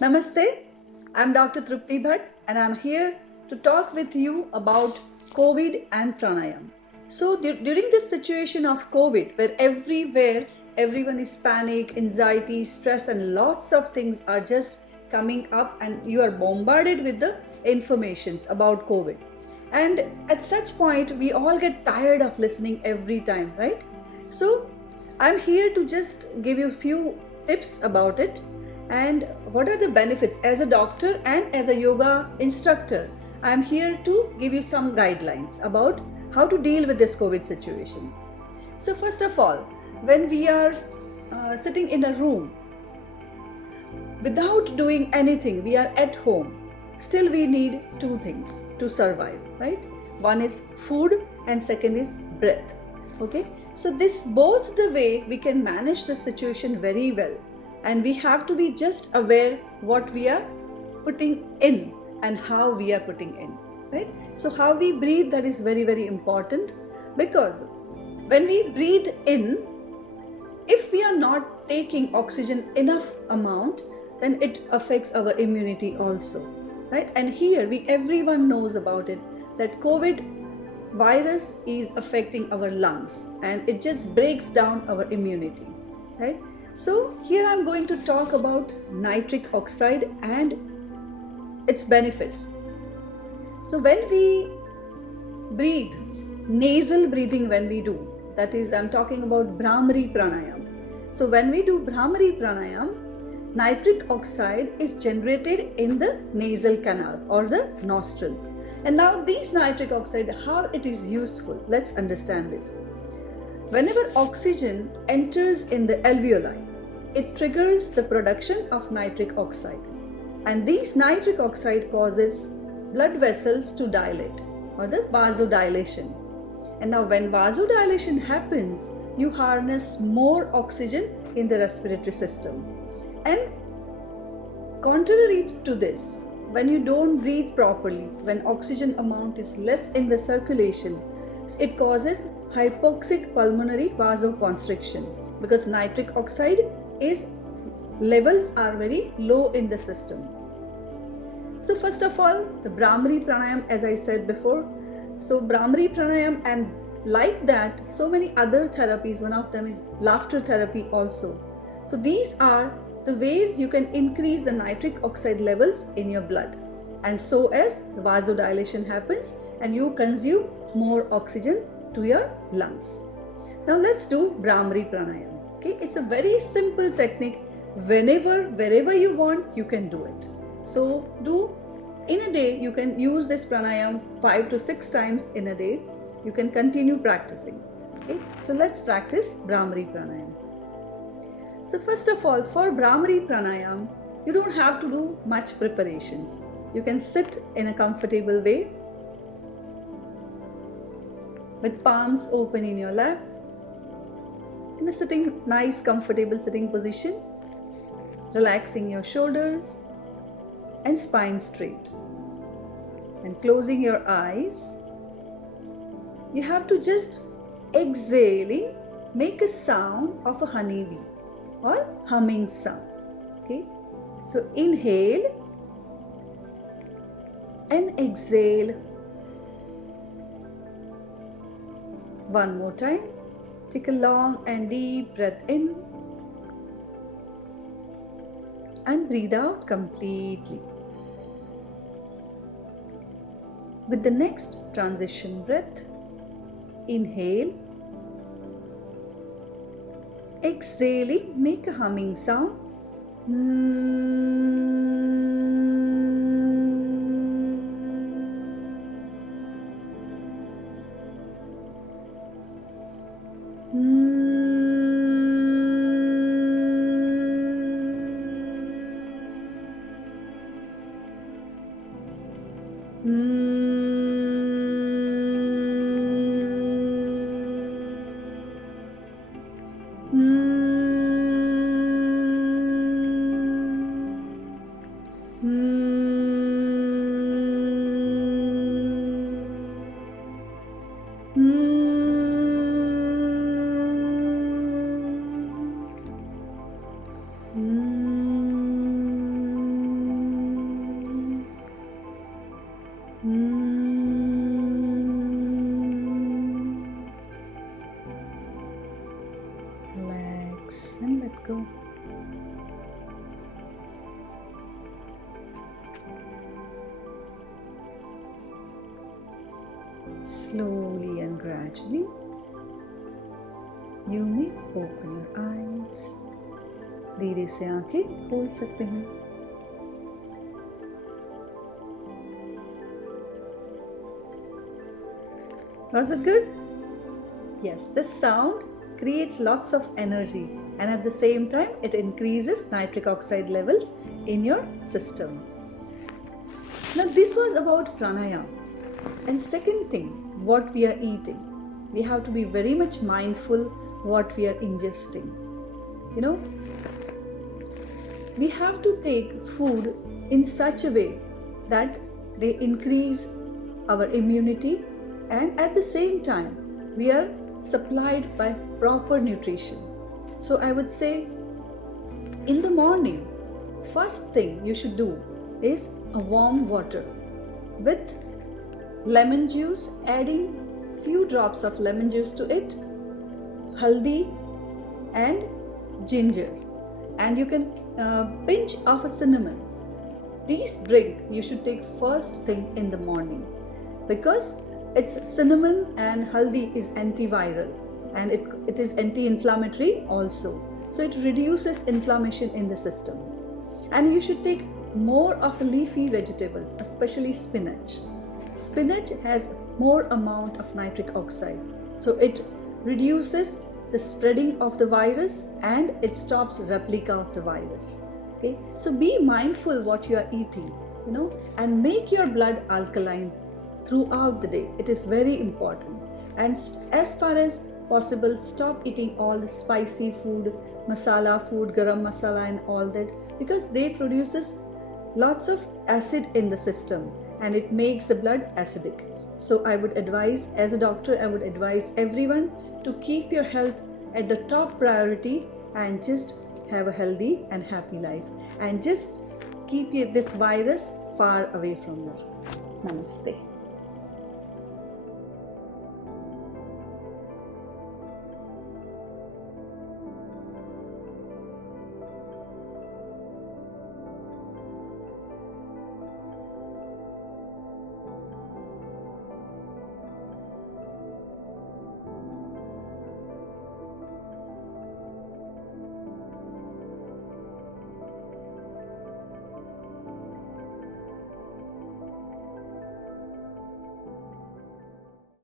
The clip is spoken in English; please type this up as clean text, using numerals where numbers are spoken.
Namaste, I'm Dr. Trupti Bhatt and I'm here to talk with you about COVID and pranayam. So, during this situation of COVID, where everywhere everyone is panic, anxiety, stress, and lots of things are just coming up, and you are bombarded with the informations about COVID. And at such point, we all get tired of listening every time, right? So, I'm here to just give you a few tips about it and what are the benefits. As a doctor and as a yoga instructor, I'm here to give you some guidelines about how to deal with this COVID situation. So, first of all, when we are sitting in a room without doing anything, we are at home, still we need two things to survive, right? One is food and second is breath. Okay, so this both the way we can manage the situation very well, and we have to be just aware what we are putting in and how we are putting in, right? So how we breathe, that is very, very important, because when we breathe in, if we are not taking oxygen enough amount, then it affects our immunity also, right? And here everyone knows about it, that COVID virus is affecting our lungs and it just breaks down our immunity, right? So here I'm going to talk about nitric oxide and its benefits. So when we breathe, nasal breathing when we do, that is, I'm talking about Bhramari pranayam. So when we do Bhramari pranayam, nitric oxide is generated in the nasal canal or the nostrils. And now these nitric oxide, how it is useful, let's understand this. Whenever oxygen enters in the alveoli, it triggers the production of nitric oxide, and these nitric oxide causes blood vessels to dilate, or the vasodilation. And now when vasodilation happens, you harness more oxygen in the respiratory system. And contrary to this, when you don't breathe properly, when oxygen amount is less in the circulation, it causes hypoxic pulmonary vasoconstriction, because nitric oxide is levels are very low in the system. So first of all, the Bhramari pranayam, as I said before. So Bhramari pranayam, and like that, so many other therapies. One of them is laughter therapy also. So these are the ways you can increase the nitric oxide levels in your blood, and so as the vasodilation happens and you consume more oxygen to your lungs. Now let's do Bhramari pranayam. Okay, it's a very simple technique. Wherever you want, you can do it. So do in a day, you can use this pranayam 5 to 6 times in a day. You can continue practicing. Okay, so let's practice Bhramari pranayam. So first of all, for Bhramari pranayam, you don't have to do much preparations. You can sit in a comfortable way with palms open in your lap, in a nice comfortable sitting position, relaxing your shoulders and spine straight, and closing your eyes. You have to just exhaling make a sound of a honeybee or humming sound. Okay, so inhale and exhale. One more time. Take a long and deep breath in and breathe out completely. With the next transition breath, inhale, exhaling, make a humming sound. Relax and let go. Slowly and gradually, you may open your eyes. धीरे से आंखें खोल सकते हैं. Was it good? Yes, this sound creates lots of energy, and at the same time it increases nitric oxide levels in your system. Now this was about pranayama. And second thing, what we are eating. We have to be very much mindful what we are ingesting. You know, we have to take food in such a way that they increase our immunity, and at the same time we are supplied by proper nutrition. So I would say in the morning, first thing you should do is a warm water with lemon juice, adding few drops of lemon juice to it, haldi and ginger, and you can pinch of a cinnamon. These drink you should take first thing in the morning, because it's cinnamon and haldi is antiviral, and it is anti-inflammatory also, so it reduces inflammation in the system. And you should take more of leafy vegetables, especially spinach. Spinach has more amount of nitric oxide, so it reduces the spreading of the virus and it stops replica of the virus. Okay, so be mindful what you are eating, you know, and make your blood alkaline throughout the day. It is very important. And as far as possible, stop eating all the spicy food, masala food, garam masala and all that, because they produces lots of acid in the system and it makes the blood acidic. So I would advise, as a doctor, I would advise everyone to keep your health at the top priority and just have a healthy and happy life, and just keep this virus far away from you. Namaste.